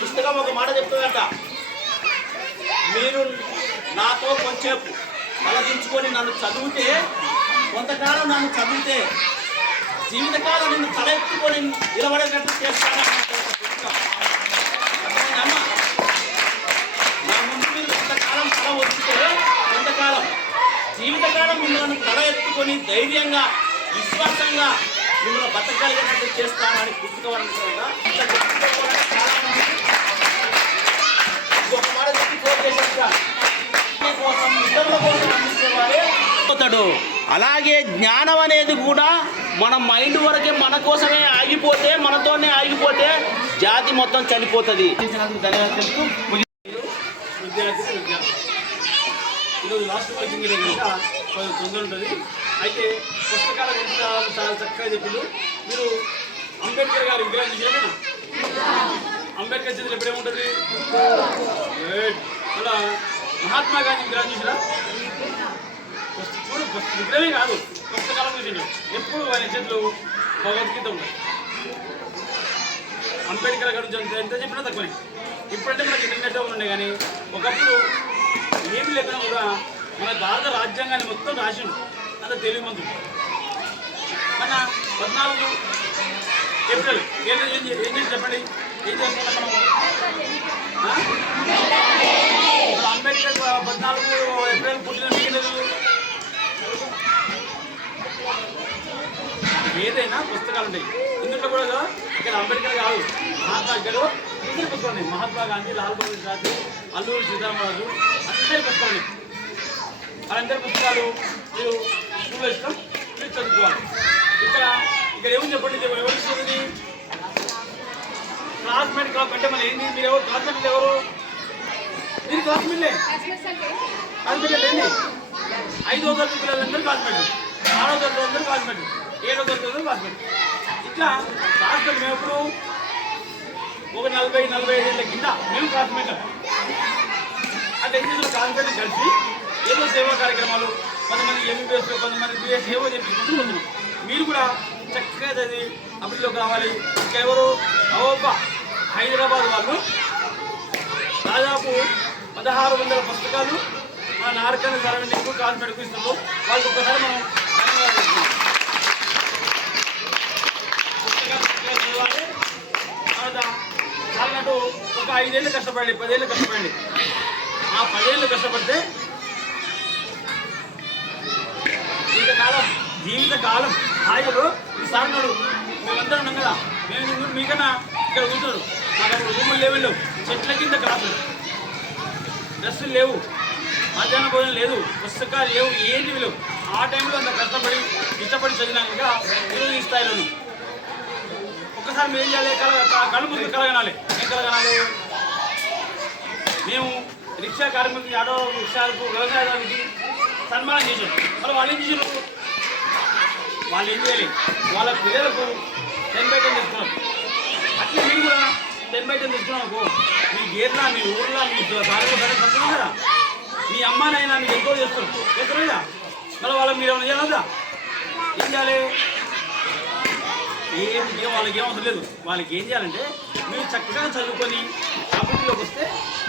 పుస్తకం ఒక మాట చెప్తుందంట, మీరు నాతో కొంచెం ఆలోచించుకొని నన్ను చదివితే, కొంతకాలం నన్ను చదివితే జీవితకాలం నిన్ను తల ఎత్తుకొని నిలబడేటట్టు చేస్తాను. అమ్మా, నా ముందు మీరు కొంతకాలం తల వచ్చితే, కొంతకాలం జీవితకాలం మిమ్మల్ని తల ఎత్తుకొని ధైర్యంగా విశ్వాసంగా మిమ్మల్ని బతకగలిగేటట్టు చేస్తామని పుస్తకం అనుకోగా ఒక మాట చెప్పి కోసం ఇతరుల కోసం అందించేవారే అవుతాడు. అలాగే జ్ఞానం అనేది కూడా మన మైండ్ వరకే మన కోసమే ఆగిపోతే, మనతోనే ఆగిపోతే జాతి మొత్తం చనిపోతుంది. ఈరోజు లాస్ట్ వర్కింగ్ డే కనుక కొంచెం తొందర ఉంటుంది. అయితే పుస్తకాల గురించి చాలా చక్కగా చెప్పిండు. మీరు అంబేద్కర్ గారు విగ్రహం చూసారా? అంబేద్కర్ చేతులు ఎప్పుడేముంటుంది? అలా మహాత్మా గాంధీ విగ్రహం చూసినా? చూడు, విగ్రహమే కాదు, పుస్తకాలం చూసిండు. ఎప్పుడు ఆయన చేతులు భగవద్గీత ఉంటాయి. అంబేద్కర్ గారు ఎంత చెప్పినా తక్కువనే. ఇప్పుడంటే మనకి ఇంటర్నెట్ ఉండే, కానీ ఒకప్పుడు ఏమి లేకుండా కూడా మన భారత రాజ్యాంగాన్ని మొత్తం రాసిండు. అంత తెలుగు మంత్రులు మన 14 ఏప్రిల్ ఏం చేసి చెప్పండి, ఏం చేస్తున్నాం మనం? అంబేద్కర్ 14 ఏప్రిల్ పుట్టిన మిగిలేదు. ఏదైనా పుస్తకాలు ఉంటాయి. ఇందులో కూడా ఇక్కడ అంబేద్కర్ కాదు, మహాత్మా గారు అందరి పుస్తకాలు ఉన్నాయి. మహాత్మా గాంధీ, లాల్ బహదూర్ శాస్త్రి, అల్లూరి సీతారామరాజు, అందరి పుస్తకాలు ఉన్నాయి. వాళ్ళందరి పుస్తకాలు మీరు స్కూల్లో ఇష్టం, మీరు చదువుకోవాలి. ఇక్కడ ఏమని చెప్పండి, ఎవరు ఇస్తుంది? క్లాస్మేట్ క్లబ్ అంటే మన ఏంటి? మీరు ఎవరు క్లాస్మేట్? ఎవరు మీరు? క్లాస్మేట్లే. క్లాస్మేట్ ఏంటి? 5వ తరగతి పిల్లలందరూ క్లాస్మేట్, 6వ తరగతి అందరూ క్లాస్మేట్, 7వ తరగతి అందరూ క్లాస్మేట్. ఇట్లా క్లాస్మేట్ మేము ఎప్పుడు ఒక 40-45 ఏళ్ళ కింద మేము క్లాస్మేట్. అంటే ఏం చేసిన క్లాస్మేట్ కలిసి ఏదో సేవా కార్యక్రమాలు, కొంతమంది ఎంబీబీఎస్, కొంతమంది బీఎస్ ఏవో చేపించుకుంటూ వస్తున్నాం. మీరు కూడా చక్కగా చదివి అభివృద్ధిలోకి రావాలి. ఇంకా ఎవరు హైదరాబాద్ వాళ్ళు దాదాపు 1600 పుస్తకాలు మన నారకన్న సరౌండింగ్ కాస్మెటిక్ ఇస్తున్నారు. వాళ్ళకి ఒక్కసారి మనం ధన్యవాదాలు చెప్తున్నాం. పుస్తకాలు చదవాలి. వాళ్ళంటూ ఒక 5 ఏళ్ళు కష్టపడండి, 10 ఏళ్ళు కష్టపడండి. ఆ 10 ఏళ్ళు కష్టపడితే జీవితకాలం హాయిలో ఈ సాగున్నాడు. మేమంతా ఉన్నాం కదా, మేము మీకన్నా ఇక్కడ కూర్చున్నాడు. మాకు అప్పుడు రూములు లేవు, చెట్ల కింద క్లాసులు, డ్రెస్సులు లేవు, మధ్యాహ్నం భోజనం లేదు, పుస్తకాలు లేవు, ఏంటివి లేవు. ఆ టైంలో అంత కష్టపడి ఇష్టపడి చదివినాక ఈరోజు ఈ స్థాయిలో ఉన్నాం. ఒక్కసారి మేము ఏం చేయాలి? కళ్ళు ముందు కలగనాలి. ఏం కలగనాలి? మేము రిక్షా కార్మికులకి, ఆటో రిక్షాలకు, వ్యవసాయదానికి సన్మానం చేసాం. వాళ్ళు ఏం చేసారు? వాళ్ళు ఏం చేయాలి? వాళ్ళ పిల్లలకు 10/10 తీసుకున్నాం. అట్లా మీరు కూడా 10/10 తీసుకున్నాం అనుకో, మీ గేర్లా, మీ ఊర్లో, మీ సంతరం కదా, మీ అమ్మానైనా మీకు ఎంతో చేస్తారు కదా. మళ్ళీ వాళ్ళకి మీరు ఏమైనా చేయాలదా? ఏం చేయాలి? వాళ్ళకి ఏం అవసరం లేదు. వాళ్ళకి ఏం చేయాలంటే మీరు చక్కగా చదువుకొని అభివృద్ధిలోకి వస్తే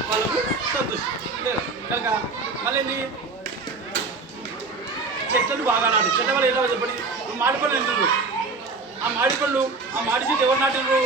వాళ్ళకు సంతోషం లేదు కనుక. మళ్ళీ ఏంటి? చెట్లను బాగా నాటు. చెట్ల వల్ల ఎలా చెప్పండి? మామిడి పళ్ళు తింటున్నారు. ఆ మామిడి పళ్ళు, ఆ మామిడి చెట్టు ఎవరు నాటినారు?